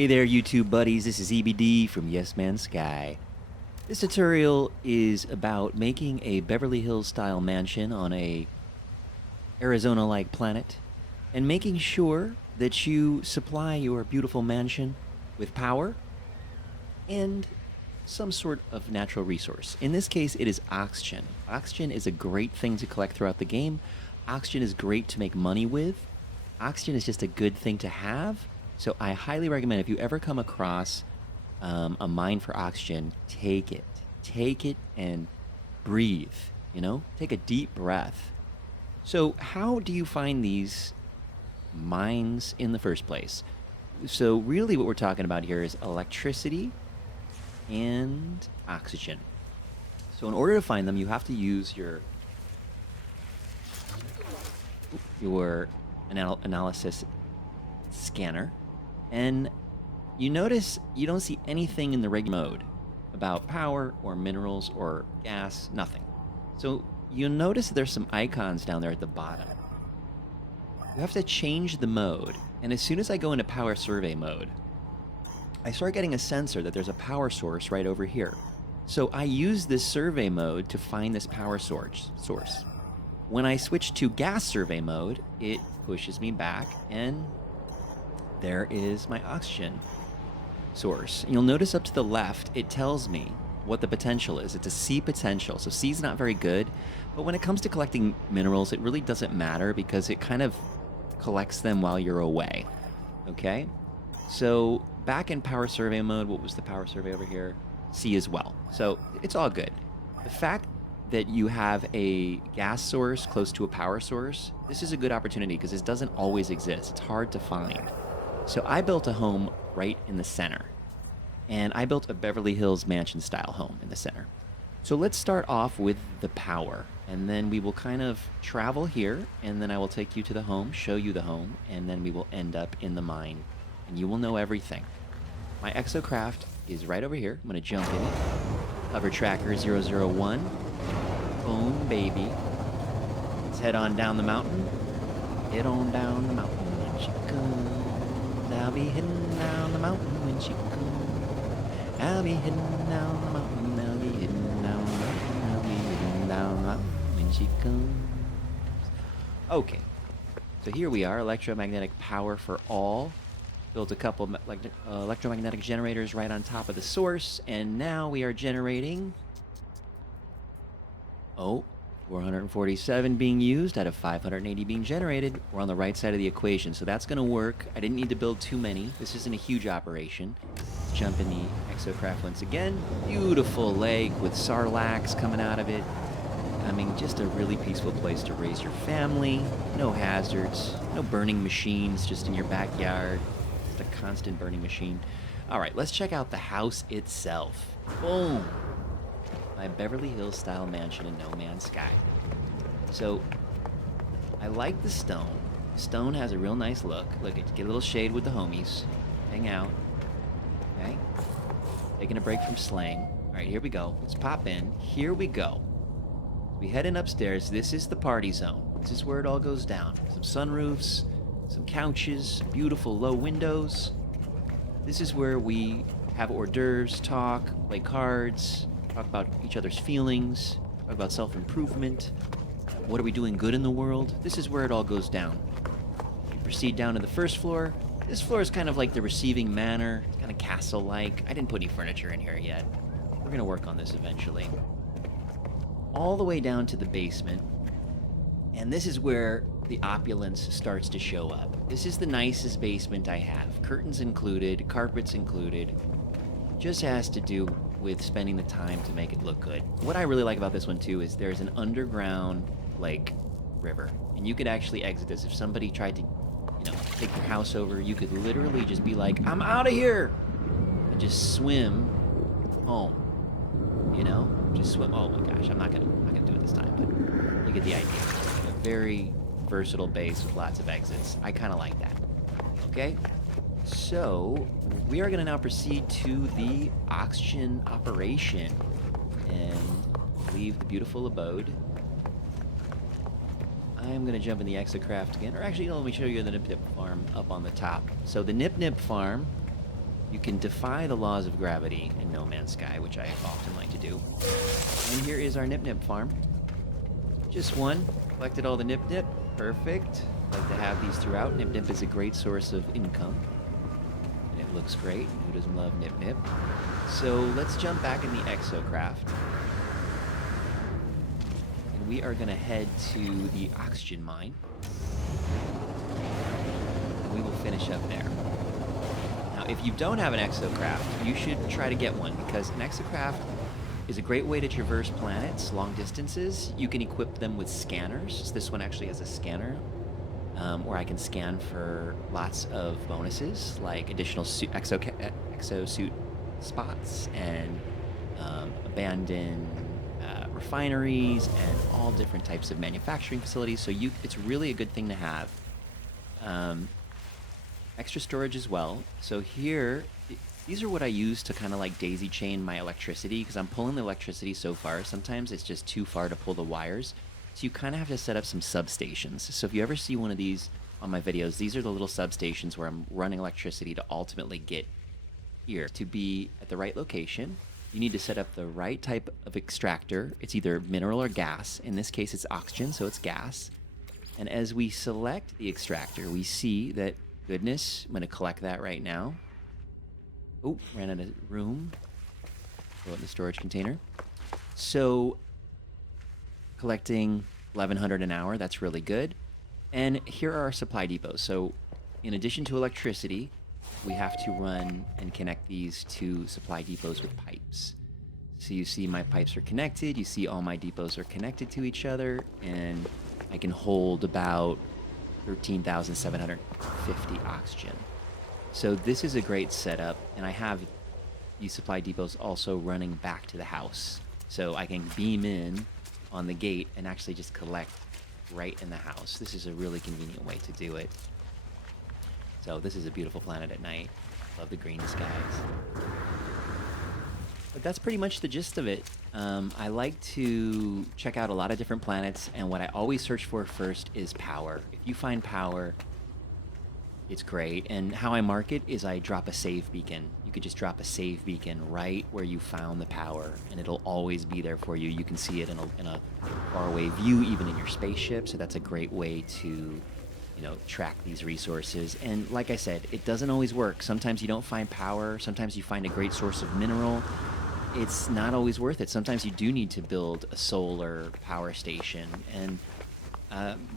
Hey there, YouTube buddies. This is EBD from Yes Man Sky. This tutorial is about making a Beverly Hills style mansion on a Arizona-like planet and making sure that you supply your beautiful mansion with power and some sort of natural resource. In this case, it is oxygen. Oxygen is a great thing to collect throughout the game. Oxygen is great to make money with. Oxygen is just a good thing to have. So I highly recommend if you ever come across a mine for oxygen, take it. Take it and breathe, Take a deep breath. So how do you find these mines in the first place? So really what we're talking about here is electricity and oxygen. So in order to find them, you have to use your analysis scanner. And you notice you don't see anything in the regular mode about power or minerals or gas, nothing. So you'll notice there's some icons down there at the bottom. You have to change the mode, and as soon as I go into power survey mode, I start getting a sensor that there's a power source right over here. So I use this survey mode to find this power source. When I switch to gas survey mode, it pushes me back, and there is my oxygen source. And you'll notice up to the left, it tells me what the potential is. It's a C potential. So C is not very good, but when it comes to collecting minerals, it really doesn't matter because it kind of collects them while you're away. Okay? So back in power survey mode, what was the power survey over here? C as well. So it's all good. The fact that you have a gas source close to a power source, this is a good opportunity because this doesn't always exist. It's hard to find. So I built a home right in the center, and I built a Beverly Hills mansion style home in the center. So let's start off with the power, and then we will kind of travel here, and then I will take you to the home, show you the home, and then we will end up in the mine, and you will know everything. My exocraft is right over here. I'm going to jump in it. Hover tracker 001. Boom, baby. Let's head on down the mountain. Head on down the mountain when she comes. I'll be heading down the mountain when she comes. I'll be heading down the mountain. I'll be heading down the mountain. I'll be heading down the mountain when she comes. Okay, so here we are, electromagnetic power for all. Built a couple electromagnetic generators right on top of the source, and now we are generating 447 being used out of 580 being generated. We're on the right side of the equation, so that's going to work. I didn't need to build too many. This isn't a huge operation. Let's jump in the exocraft once again. Beautiful lake with sarlacc coming out of it. I mean, just a really peaceful place to raise your family. No hazards, no burning machines just in your backyard. Just a constant burning machine. All right, let's check out the house itself. Boom. My Beverly Hills style mansion in No Man's Sky. So I like the stone. Stone has a real nice look. Look, get a little shade with the homies. Hang out. Okay. Taking a break from slaying. All right, here we go. Let's pop in. Here we go. We head in upstairs. This is the party zone. This is where it all goes down. Some sunroofs, some couches, beautiful low windows. This is where we have hors d'oeuvres, talk, play cards, talk about each other's feelings, talk about self-improvement. What are we doing good in the world? This is where it all goes down. You proceed down to the first floor. This floor is kind of like the receiving manor. It's kind of castle-like. I didn't put any furniture in here yet. We're going to work on this eventually. All the way down to the basement. And this is where the opulence starts to show up. This is the nicest basement I have. Curtains included, carpets included. Just has to do with spending the time to make it look good. What I really like about this one too is there's an underground lake river, and you could actually exit this. If somebody tried to, take your house over, you could literally just be like, I'm out of here, and just swim home. Just swim. Oh my gosh, I'm not gonna do it this time, but you get the idea. A very versatile base with lots of exits. I kind of like that. Okay. So, we are going to now proceed to the oxygen operation and leave the beautiful abode. I'm going to jump in the exocraft again. Or actually, let me show you the Nip Nip farm up on the top. So the Nip Nip farm You can defy the laws of gravity in No Man's Sky, which I often like to do. And here is our Nip Nip farm. Just one. Collected all the Nip Nip. Perfect. Like to have these throughout. Nip Nip is a great source of income. And it looks great. Who doesn't love Nip Nip? So let's jump back in the exocraft. And we are going to head to the oxygen mine. And we will finish up there. Now, if you don't have an exocraft, you should try to get one, because an exocraft is a great way to traverse planets long distances. You can equip them with scanners. This one actually has a scanner where I can scan for lots of bonuses, like additional exosuit spots and abandoned refineries and all different types of manufacturing facilities. So it's really a good thing to have. Extra storage as well. So here, these are what I use to kind of like daisy chain my electricity, because I'm pulling the electricity so far. Sometimes it's just too far to pull the wires. So you kind of have to set up some substations. So if you ever see one of these on my videos, these are the little substations where I'm running electricity to ultimately get here. To be at the right location, you need to set up the right type of extractor. It's either mineral or gas. In this case, it's oxygen, so it's gas. And as we select the extractor, we see that, goodness, I'm going to collect that right now. Oh, ran out of room. Throw it in the storage container. So, collecting 1,100 an hour, that's really good. And here are our supply depots. So, in addition to electricity, we have to run and connect these to supply depots with pipes. So you see my pipes are connected, you see all my depots are connected to each other, and I can hold about 13,750 oxygen. So this is a great setup, and I have these supply depots also running back to the house. So I can beam in on the gate and actually just collect right in the house. This is a really convenient way to do it. So this is a beautiful planet at night. Love the green skies. But that's pretty much the gist of it. I like to check out a lot of different planets, and what I always search for first is power. If you find power, it's great. And how I mark it is I drop a save beacon. You could just drop a save beacon right where you found the power, and it'll always be there for you. You can see it in a faraway view, even in your spaceship. So that's a great way to, track these resources. And like I said, it doesn't always work. Sometimes you don't find power. Sometimes you find a great source of mineral. It's not always worth it. Sometimes you do need to build a solar power station, and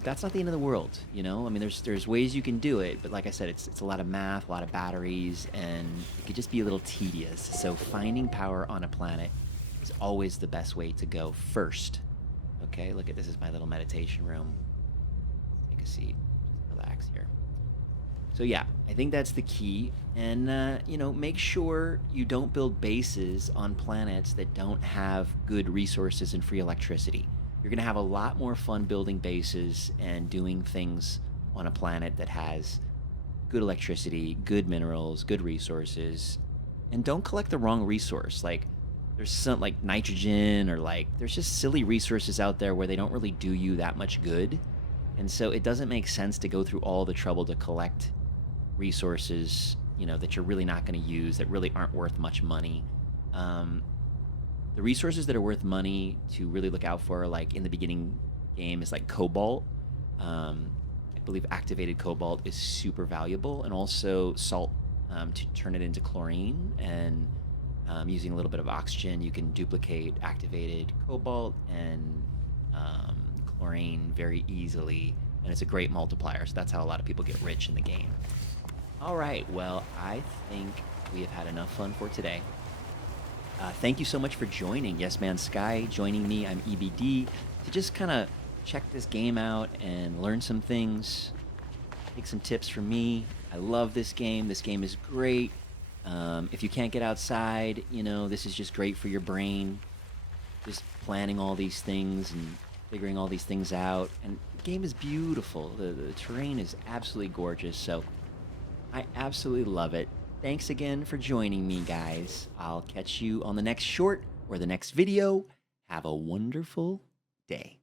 that's not the end of the world, I mean, there's ways you can do it, but like I said, it's a lot of math, a lot of batteries, and it could just be a little tedious. So finding power on a planet is always the best way to go first. Okay, look at this is my little meditation room. Take a seat, just relax here. So yeah, I think that's the key. And, make sure you don't build bases on planets that don't have good resources and free electricity. You're going to have a lot more fun building bases and doing things on a planet that has good electricity, good minerals, good resources. And don't collect the wrong resource. Like, there's some, like, nitrogen, or, there's just silly resources out there where they don't really do you that much good. And so it doesn't make sense to go through all the trouble to collect resources, that you're really not going to use, that really aren't worth much money. The resources that are worth money to really look out for, like in the beginning game, is like cobalt. I believe activated cobalt is super valuable, and also salt to turn it into chlorine. And using a little bit of oxygen, you can duplicate activated cobalt and chlorine very easily, and it's a great multiplier. So that's how a lot of people get rich in the game. All right, well, I think we have had enough fun for today. Thank you so much for joining Yes Man Sky, joining me. I'm EBD, to just kind of check this game out and learn some things, take some tips from me. I love this game. This game is great. If you can't get outside, this is just great for your brain. Just planning all these things and figuring all these things out. And the game is beautiful. The terrain is absolutely gorgeous. So I absolutely love it. Thanks again for joining me, guys. I'll catch you on the next short or the next video. Have a wonderful day.